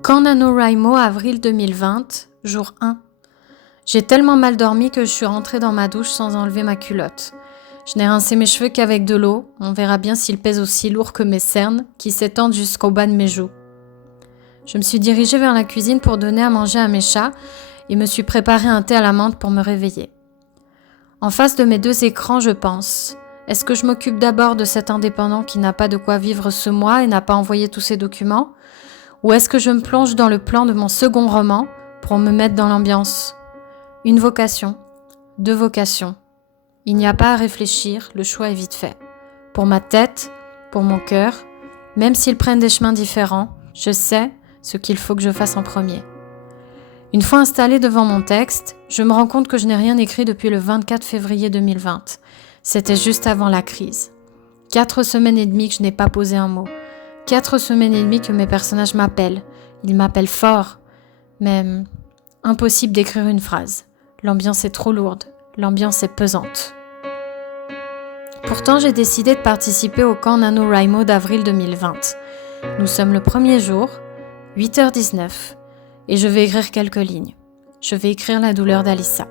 Camp NaNoWriMo, avril 2020, jour 1. J'ai tellement mal dormi que je suis rentrée dans ma douche sans enlever ma culotte. Je n'ai rincé mes cheveux qu'avec de l'eau, on verra bien s'ils pèsent aussi lourd que mes cernes qui s'étendent jusqu'au bas de mes joues. Je me suis dirigée vers la cuisine pour donner à manger à mes chats et me suis préparé un thé à la menthe pour me réveiller. En face de mes 2 écrans, je pense, est-ce que je m'occupe d'abord de cet indépendant qui n'a pas de quoi vivre ce mois et n'a pas envoyé tous ses documents ? Ou est-ce que je me plonge dans le plan de mon second roman pour me mettre dans l'ambiance ? Une vocation, 2 vocations. Il n'y a pas à réfléchir, le choix est vite fait. Pour ma tête, pour mon cœur, même s'ils prennent des chemins différents, je sais ce qu'il faut que je fasse en premier. Une fois installée devant mon texte, je me rends compte que je n'ai rien écrit depuis le 24 février 2020. C'était juste avant la crise. 4 semaines et demie que je n'ai pas posé un mot. 4 semaines et demie que mes personnages m'appellent. Ils m'appellent fort, mais impossible d'écrire une phrase. L'ambiance est trop lourde, l'ambiance est pesante. Pourtant, j'ai décidé de participer au camp NaNoWriMo d'avril 2020. Nous sommes le premier jour, 8h19, et je vais écrire quelques lignes. Je vais écrire la douleur d'Alyssa.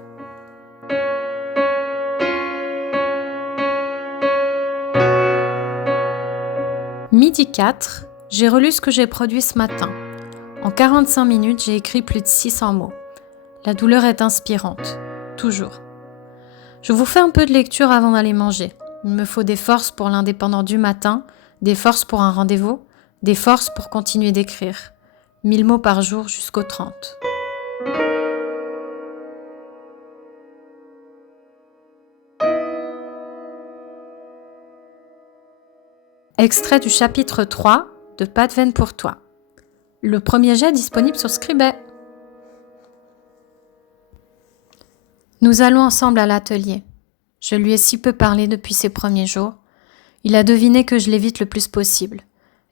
Midi 4, j'ai relu ce que j'ai produit ce matin. En 45 minutes, j'ai écrit plus de 600 mots. La douleur est inspirante, toujours. Je vous fais un peu de lecture avant d'aller manger. Il me faut des forces pour l'indépendant du matin, des forces pour un rendez-vous, des forces pour continuer d'écrire. 1000 mots par jour jusqu'au 30. Extrait du chapitre 3 de Pas de veine pour toi. Le premier jet est disponible sur Scribet. Nous allons ensemble à l'atelier. Je lui ai si peu parlé depuis ces premiers jours. Il a deviné que je l'évite le plus possible.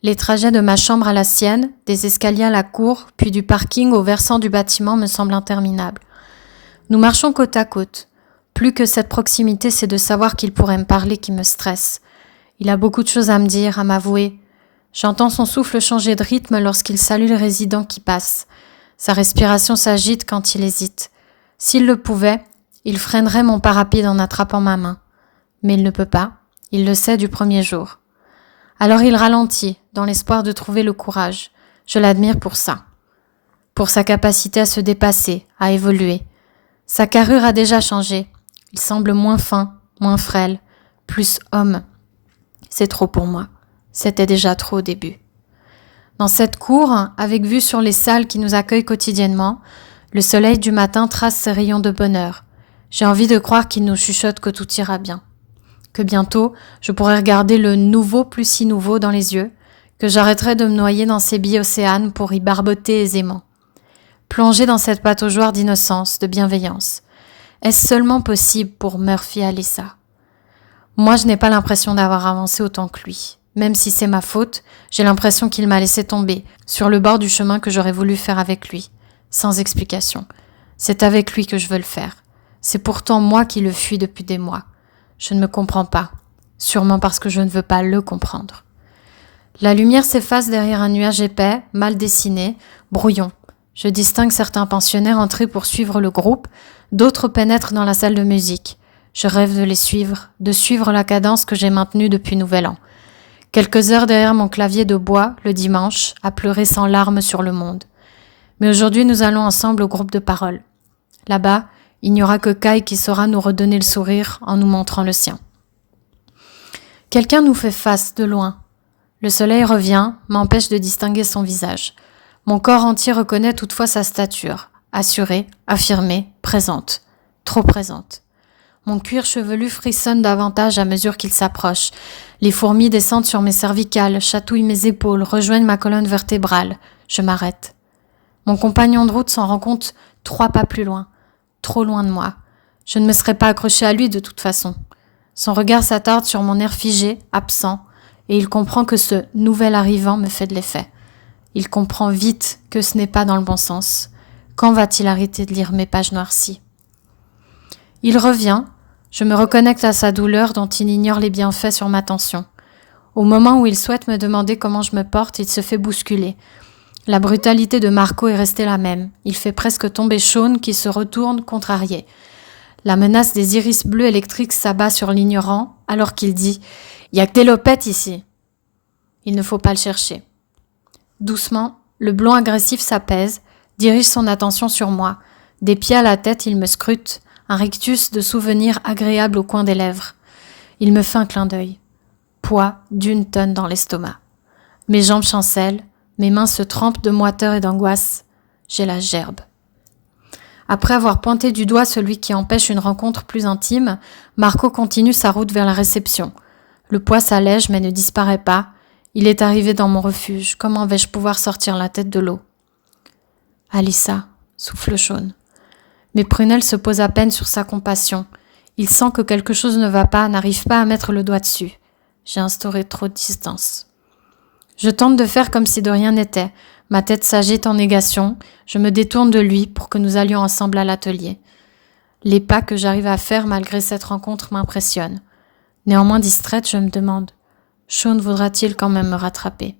Les trajets de ma chambre à la sienne, des escaliers à la cour, puis du parking au versant du bâtiment me semblent interminables. Nous marchons côte à côte. Plus que cette proximité, c'est de savoir qu'il pourrait me parler qui me stresse. Il a beaucoup de choses à me dire, à m'avouer. J'entends son souffle changer de rythme lorsqu'il salue le résident qui passe. Sa respiration s'agite quand il hésite. S'il le pouvait, il freinerait mon parapluie en attrapant ma main. Mais il ne peut pas, il le sait du premier jour. Alors il ralentit, dans l'espoir de trouver le courage. Je l'admire pour ça. Pour sa capacité à se dépasser, à évoluer. Sa carrure a déjà changé. Il semble moins fin, moins frêle, plus homme. C'est trop pour moi. C'était déjà trop au début. Dans cette cour, avec vue sur les salles qui nous accueillent quotidiennement, le soleil du matin trace ses rayons de bonheur. J'ai envie de croire qu'il nous chuchote que tout ira bien. Que bientôt, je pourrai regarder le nouveau plus si nouveau dans les yeux, que j'arrêterai de me noyer dans ces billes océanes pour y barboter aisément. Plonger dans cette pataugeoire d'innocence, de bienveillance. Est-ce seulement possible pour Murphy Alyssa ? Moi, je n'ai pas l'impression d'avoir avancé autant que lui. Même si c'est ma faute, j'ai l'impression qu'il m'a laissé tomber, sur le bord du chemin que j'aurais voulu faire avec lui, sans explication. C'est avec lui que je veux le faire. C'est pourtant moi qui le fuis depuis des mois. Je ne me comprends pas, sûrement parce que je ne veux pas le comprendre. La lumière s'efface derrière un nuage épais, mal dessiné, brouillon. Je distingue certains pensionnaires entrés pour suivre le groupe, d'autres pénètrent dans la salle de musique. Je rêve de les suivre, de suivre la cadence que j'ai maintenue depuis Nouvel An. Quelques heures derrière mon clavier de bois, le dimanche, à pleurer sans larmes sur le monde. Mais aujourd'hui, nous allons ensemble au groupe de parole. Là-bas, il n'y aura que Kai qui saura nous redonner le sourire en nous montrant le sien. Quelqu'un nous fait face de loin. Le soleil revient, m'empêche de distinguer son visage. Mon corps entier reconnaît toutefois sa stature, assurée, affirmée, présente, trop présente. Mon cuir chevelu frissonne davantage à mesure qu'il s'approche. Les fourmis descendent sur mes cervicales, chatouillent mes épaules, rejoignent ma colonne vertébrale. Je m'arrête. Mon compagnon de route s'en rend compte 3 pas plus loin, trop loin de moi. Je ne me serais pas accrochée à lui de toute façon. Son regard s'attarde sur mon air figé, absent, et il comprend que ce nouvel arrivant me fait de l'effet. Il comprend vite que ce n'est pas dans le bon sens. Quand va-t-il arrêter de lire mes pages noircies ? Il revient, je me reconnecte à sa douleur dont il ignore les bienfaits sur ma tension. Au moment où il souhaite me demander comment je me porte, il se fait bousculer. La brutalité de Marco est restée la même. Il fait presque tomber Sean qui se retourne contrarié. La menace des iris bleus électriques s'abat sur l'ignorant alors qu'il dit « Il y a que des lopettes ici !» Il ne faut pas le chercher. Doucement, le blond agressif s'apaise, dirige son attention sur moi. Des pieds à la tête, il me scrute, un rictus de souvenirs agréables au coin des lèvres. Il me fait un clin d'œil. Poids d'1 tonne dans l'estomac. Mes jambes chancellent, mes mains se trempent de moiteur et d'angoisse. J'ai la gerbe. Après avoir pointé du doigt celui qui empêche une rencontre plus intime, Marco continue sa route vers la réception. Le poids s'allège mais ne disparaît pas. Il est arrivé dans mon refuge. Comment vais-je pouvoir sortir la tête de l'eau ? Alissa, souffle Sean. Mes prunelles se posent à peine sur sa compassion. Il sent que quelque chose ne va pas, n'arrive pas à mettre le doigt dessus. J'ai instauré trop de distance. Je tente de faire comme si de rien n'était. Ma tête s'agite en négation. Je me détourne de lui pour que nous allions ensemble à l'atelier. Les pas que j'arrive à faire malgré cette rencontre m'impressionnent. Néanmoins distraite, je me demande, Sean voudra-t-il quand même me rattraper ?